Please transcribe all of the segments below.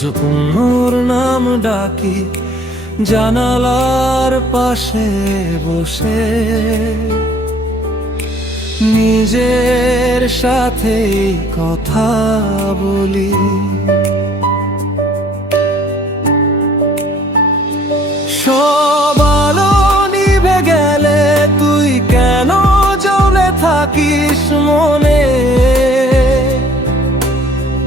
আজ পুনর নাম ডাকি জানালার পাশে বসে, নিজের সাথে কথা বলি। সব আলো নিভে গেলে তুই কেন জ্বলে থাকিস মনে?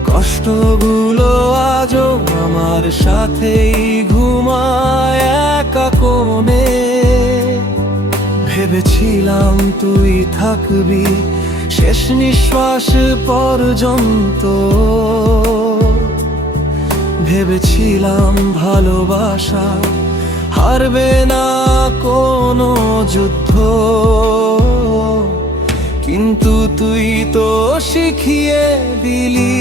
কষ্টগুলো আজও আমার সাথেই ঘুমায় একা কোণে। ভেবেছিলাম তুই থাকবি শেষ নিঃশ্বাস পর্যন্ত, ভেবেছিলাম ভালোবাসা হারবে না কোনো যুদ্ধ, কিন্তু তুই তো শিখিয়ে দিলি।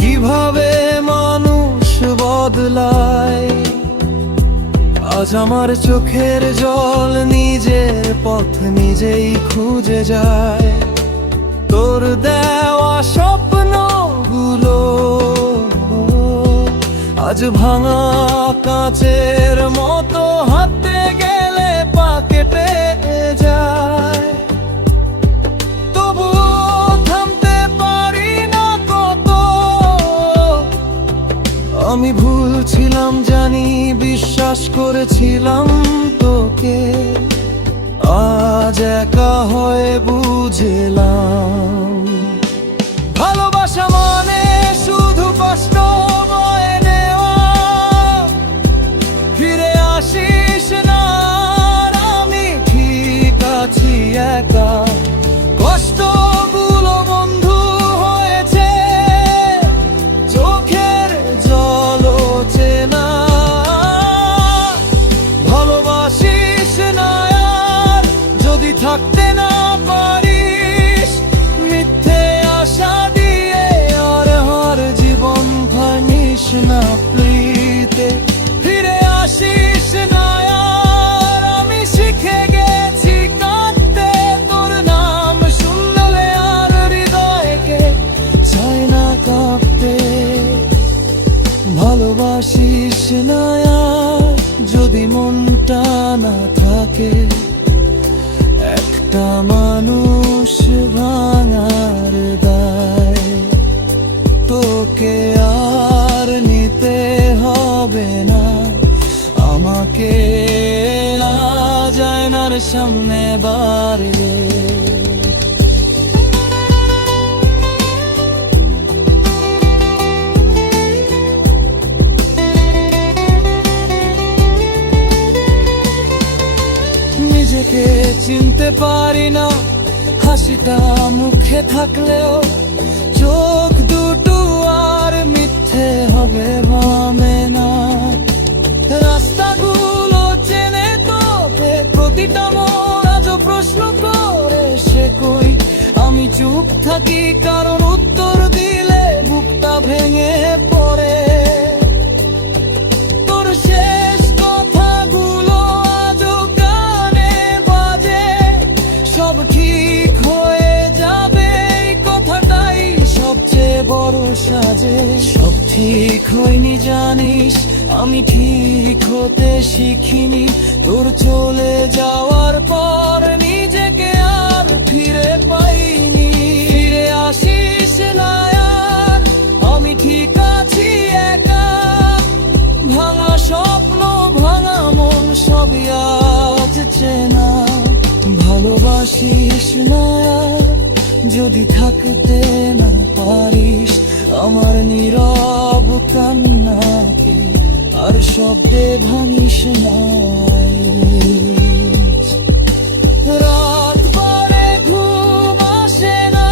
কিভাবে মানুষ বদলায়, আজ আমার চোখের জল নিজের পথ নিজেই খুঁজে যায়। তোর দেওয়া স্বপ্নগুলো আজ ভাঙা কাঁচের মতো হাতে গেলে পা কেটে যায়। তবুও থামতে পারি না কত, আমি ভুল ছিলাম জানি, বিশ্বাস করেছিলাম তোকে। আজ একা হয়ে বুঝলাম ভালোবাসা মানে শুধু কষ্ট বয়ে নেওয়া। ফিরে আসিস না, আমি ঠিক আছি একা। কষ্টগুলো বন্ধু হয়েছে চোখের জল চেনা। ভালোবাসিস না আর যদি থাকতে না পারিস, মিথ্যে আশা দিয়ে আর হার জীবন ভাঙিস না প্রীতে। ফিরে আসিস না আর আমি শিখে গেছি কাঁদতে, তোর নাম শুনলে আর হৃদয়কে চায় না কাঁপতে। ভালোবাসিস না আর যদি মনটা না থাকে, একটা মানুষ ভাঙার দায় তোকে আর নিতে হবে না। আমাকে আজ আয়নার সামনে বাড়ি নিজেকে চিনতে পারি না। হাসিটা মুখে থাকলেও চোখ দুটো আর মিথ্যে হবে ভাবে না। রাস্তাগুলো চেনে তোকে প্রতিটা মন আজও প্রশ্ন করে সে কই। আমি চুপ থাকি কারণ উত্তর দিলে বুকটা ভেঙে পড়ে। তোর শেষ কথাগুলো আজও কানে বাজে, সব ঠিক হয়ে যাবে এই কথাটাই সবচেয়ে বড় সাজে। সব ঠিক হয়নি জানিস, আমি ঠিক হতে শিখিনি। তোর চলে যাওয়ার পর নিজেকে আর ফিরে পাইনি। ফিরে আসিস না আর আমি ঠিক আছি একা। ভাঙা স্বপ্ন ভাঙা মন সবই আজ চেনা। ভালোবাসিস না আর যদি থাকতে না পারিস, আমার নীরব কান্নাকে আর শব্দে ভাঙিস না। রাত পরে ঘুম আসে না,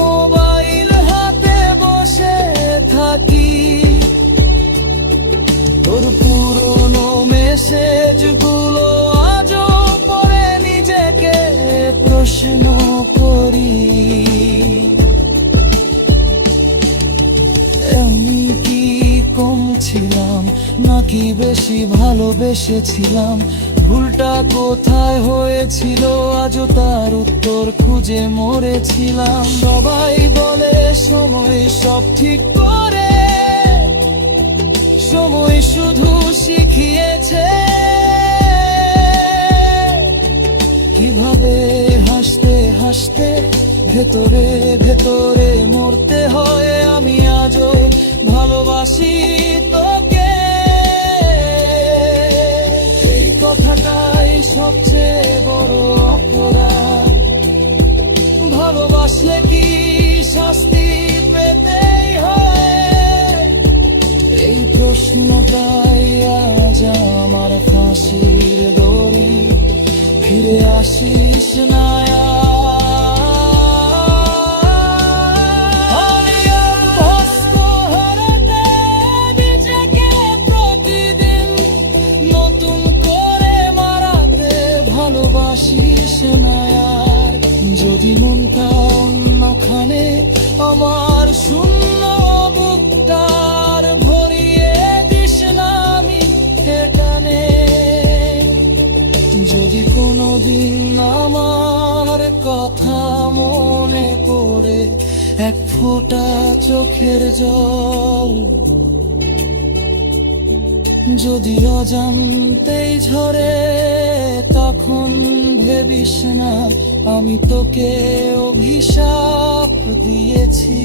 মোবাইল হাতে বসে থাকি। তোর পুরনো মেসেজগুলো আজও পড়ে নিজেকে প্রশ্ন করি। আমি কি নাকি বেশি ভালোবেসেছিলাম, ভুলটা কোথায় হয়েছিল আজও তার উত্তর খুঁজে মরেছিলাম। সবাই বলে সময় সব ঠিক করে, সময় শুধু শিখিয়েছে কিভাবে হাসতে হাসতে ভেতরে ভেতরে মরতে হয়। আমি আজও ভালোবাসি তোকে, এই কথাটাই সবচেয়ে বড় অপরাধ। ভালোবাসলে কি শাস্তি পেতেই হয়? এই প্রশ্নটাই আজ আমার ফাঁসির দড়ি। ফিরে আসিস না আমি অভ্যস্ত হারাতে নিজেকে প্রতিদিন, নতুন করে মারাতে ভালোবাসিস না আর। যদি মনটা অন্যখানে আমার শূন্য বুকটার ভরিয়ে দিস না আমি এখানে। যদি কোনোদিন আমার কথা মনে পড়ে এক ফোঁটা চোখের জল, যদি অজান্তেই ঝরে, তখন ভেবিস না আমি তোকে অভিশাপ দিয়েছি।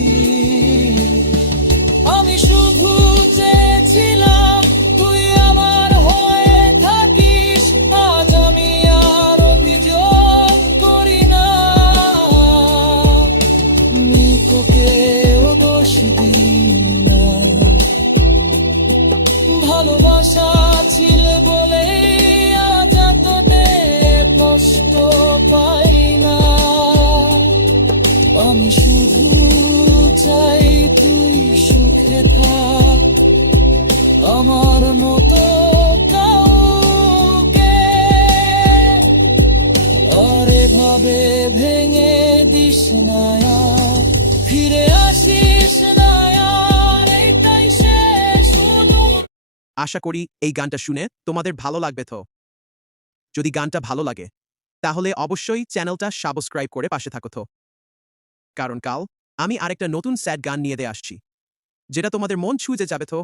আমি শুধু চেয়েছিলাম তুই আমার হয়ে থাকিস। আজ আমি আর অভিযোগ করি না, তোকেও দোষ দিই না। ভালোবাসা ছিল বলে আজ তোতে কষ্ট পাই না। আমি শুধু চাই তুই সুখে থাক, আমার মতো কাউকে আর এভাবে ভেঙে দিস না আর। ফিরে আসিস না আর, এটাই শেষ অনুরোধ। আশা করি এই গানটা শুনে তোমাদের ভালো লাগবে। তো যদি গানটা ভালো লাগে তাহলে অবশ্যই চ্যানেলটা সাবস্ক্রাইব করে পাশে থাকো। তো কারণ কাল আমি আরেকটা নতুন স্যাড গান নিয়ে আসছি, যেটা তোমাদের মন ছুঁয়ে যাবে। তো